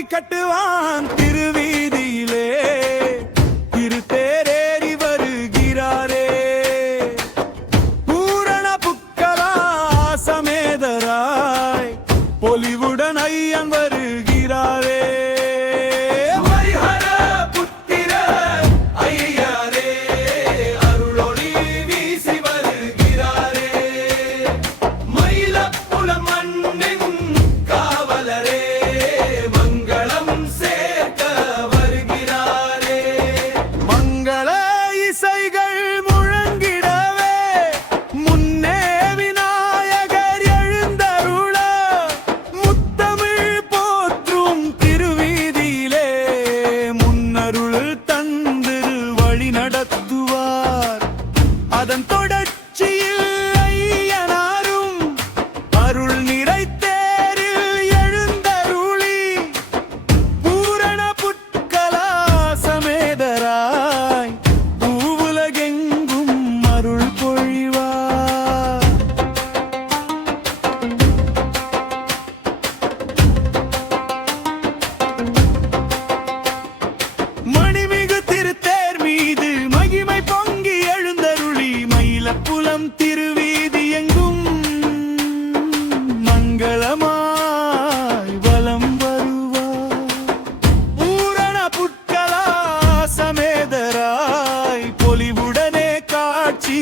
திருப்பொலி கட்டுவான் திருவீதியிலே திருத்தேரேறி வருகிறாரே பூரண புக்கலா சமேதராய் பொலிவுடன் ஐயன் வருகிறாரே நடத்துவார் அதன் தொடர்ச்சியில் ஐயனாரும் அருள் நிறைத்தேரில் எழுந்தருளி பூரண புட்கலா சமேதராய் பூவுலகெங்கும் அருள் பொழிவார். மணிமிகு திருத்தேர் மீது பொங்கி எழுந்தருளி மயிலப்புலம் திருவீதி எங்கும் மங்களமாய் வலம் வருவார். பூரண புட்கலா சமேதராய் பொலிவுடனே காட்சி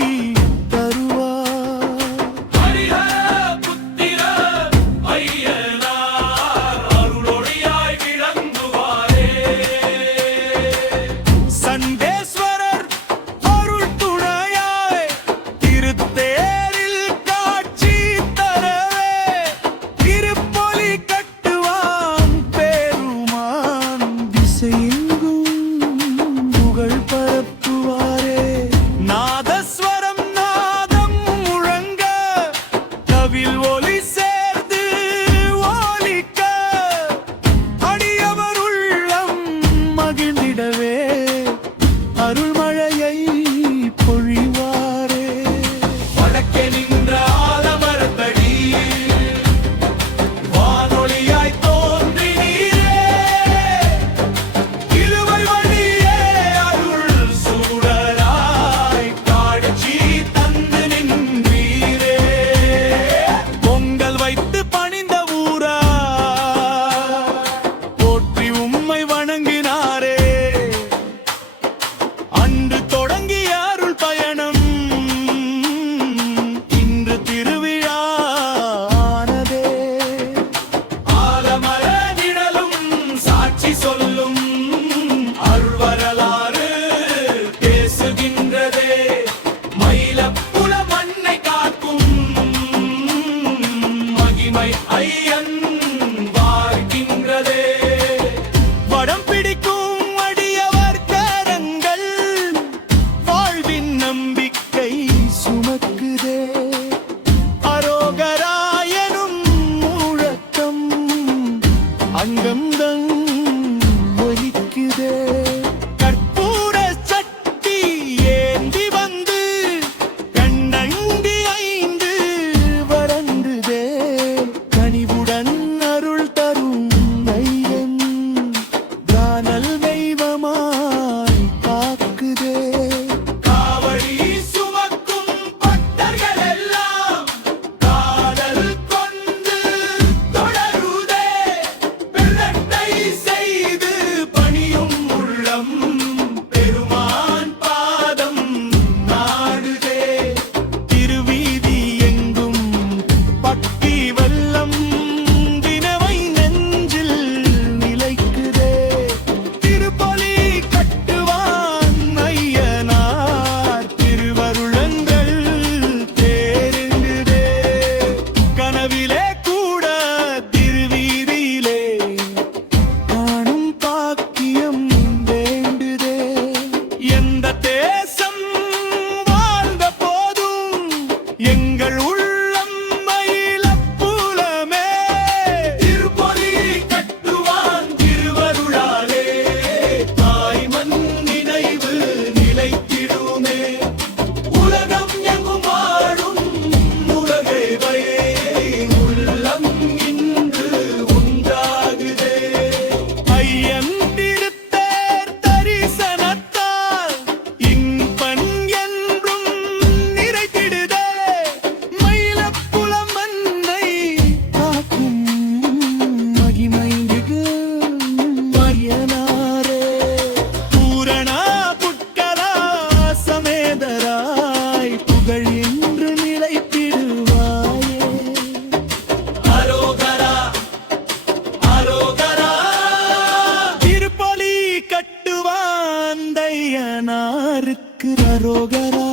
அருள்மழையை பொழிவாரே. வடக்கே நின்ற ஆலமரத்தடி வானொலியாய் தோன்றி நீரே இழுவை வழியே அருள் சூடராய் காட்சி தந்து நின்றீரே. பொங்கல் வைத்து பணிந்த ஊரா போற்றி உம்மை வணங்கினாரே. அன்று தொடங்கிய அருள் பயணம் இன்று திருவிழானதே. ஆலமர நிழலும் சாட்சி சொல்லும் அருள் வரலாறு பேசுகின்றதே. மயிலப்புல மண்ணை காக்கும் மகிமை ஐயன் வாழ்கின்றதே. வடம் பிடிக்கும் நம்பிக்கை சுமக்குதே. அரோகராயனும் முழக்கம் அங்கம்தன் ஒலிக்குதே. கற்பூர சட்டி ஏந்தி வந்து கண்ணங்கி 5 வறங்குதே. கனிவுடன் அருள் தரும் ஐயன் தானல் தெய்வமாய் காக்குதே. அரோகரா